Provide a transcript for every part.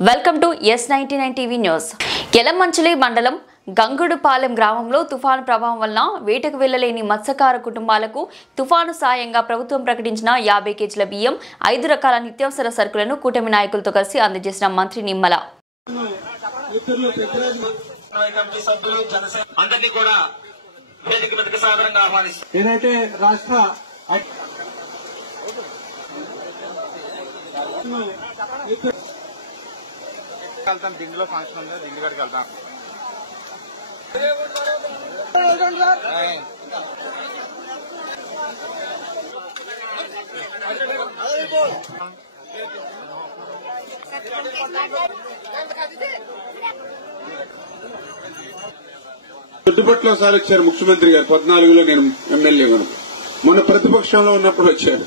Welcome to S99 TV news. Yelamanchili మండలం గంగుడుపాలెం గ్రామంలో తుఫాను ప్రభావం వలన వేటకు వెళ్లలేని మత్స్యకార కుటుంబాలకు తుఫాను సాయంగా ప్రభుత్వం ప్రకటించిన 50 కేజీల బియ్యం, 5 రకాల నిత్యావసర సరుకులను కూటమి నాయకులతో కలిసి అందజేసిన మంత్రి నిమ్మల. దిండిలో ఫంక్షన్ ఉంది, దిండి కాడికి వెళ్తాం. చుట్టుపట్ల ఒకసారి వచ్చారు ముఖ్యమంత్రి గారు. 14లో నేను ఎమ్మెల్యే గారు, మొన్న ప్రతిపక్షంలో ఉన్నప్పుడు వచ్చారు.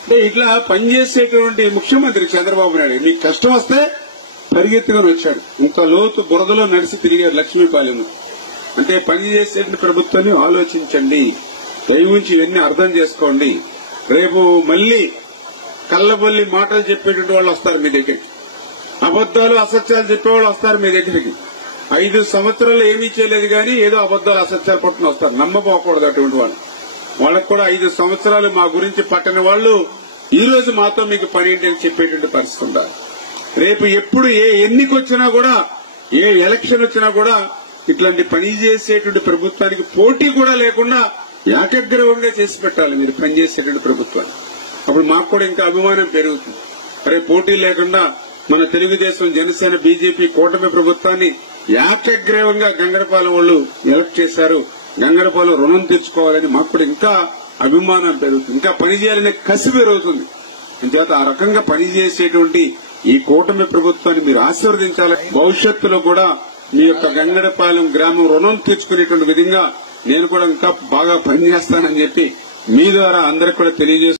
అంటే ఇట్లా పనిచేసేటువంటి ముఖ్యమంత్రి చంద్రబాబు నాయుడు మీకు కష్టం వస్తే పరిగెత్తుకొని వచ్చాడు. ఇంత లోతు బురదలో నడిచి తిరిగారు లక్ష్మీపాలెం. అంటే పనిచేసే ప్రభుత్వాన్ని ఆలోచించండి, దయవుంచి ఇవన్నీ అర్థం చేసుకోండి. రేపు మళ్లీ కల్లబొల్లి మాటలు చెప్పేటువంటి వాళ్ళు వస్తారు మీ దగ్గరికి, అబద్దాలు అసత్యాలు చెప్పేవాళ్ళు వస్తారు మీ దగ్గరికి. 5 సంవత్సరాలు ఏమీ చేయలేదు కానీ ఏదో అబద్దాలు అసత్యాలు పట్టుకుని వస్తారు. నమ్మపోకూడదు అటువంటి వాళ్ళు. వాళ్ళకు కూడా 5 సంవత్సరాలు మా గురించి పట్టిన వాళ్ళు ఈ రోజు మాతో మీకు పని ఏంటని చెప్పేటువంటి పరిస్థితి ఉండాలి. రేపు ఎప్పుడు ఏ ఎన్నిక వచ్చినా కూడా, ఏ ఎలక్షన్ వచ్చినా కూడా ఇట్లాంటి పని చేసేటువంటి ప్రభుత్వానికి పోటీ కూడా లేకుండా ఏకగ్రీవంగా చేసి పెట్టాలి మీరు పనిచేసేటువంటి ప్రభుత్వాన్ని. అప్పుడు మాకు కూడా ఇంకా అభిమానం పెరుగుతుంది. అరే పోటీ లేకుండా మన తెలుగుదేశం, జనసేన, బీజేపీ కూటమి ప్రభుత్వాన్ని ఏకగ్రీవంగా గంగడపాలెం వాళ్ళు ఎలక్ట్ చేశారు, గంగడపాలెం రుణం తెచ్చుకోవాలని మాకు కూడా ఇంకా అభిమానం పెరుగుతుంది, ఇంకా పనిచేయాలనే కసి పెరుగుతుంది. అంచేత ఆ రకంగా పనిచేసేటువంటి ఈ కూటమి ప్రభుత్వాన్ని మీరు ఆశీర్వదించాలి. భవిష్యత్తులో కూడా మీ యొక్క గంగడపాలెం గ్రామం రుణం తీర్చుకునేటువంటి విధంగా నేను కూడా ఇంకా బాగా పనిచేస్తానని చెప్పి మీ ద్వారా అందరికి కూడా తెలియజేస్తూ